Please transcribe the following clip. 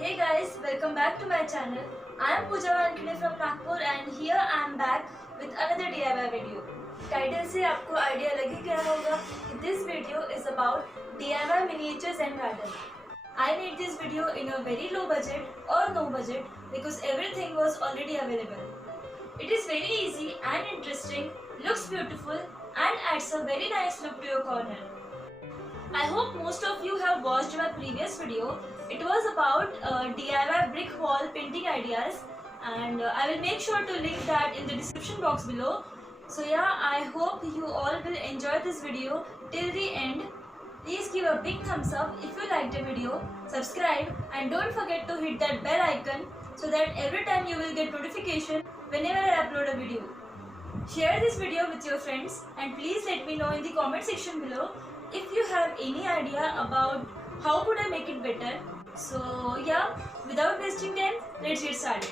Hey guys, welcome back to my channel. I am Pooja Wankhede from Nagpur and here I am back with another DIY video. Title से आपको idea लग ही गया होगा कि this video is about DIY miniatures and garden. I made this video in a very low budget or no budget because everything was already available. It is very easy and interesting, looks beautiful and adds a very nice look to your corner. I hope most of you have watched my previous video. It was about DIY brick wall painting ideas and I will make sure to link that in the description box below. So yeah, I hope you all will enjoy this video till the end. Please give a big thumbs up if you liked the video, subscribe and don't forget to hit that bell icon so that every time you will get notification whenever I upload a video. Share this video with your friends and please let me know in the comment section below if you have any idea about how could I make it better. So yeah, without wasting time, let's get started.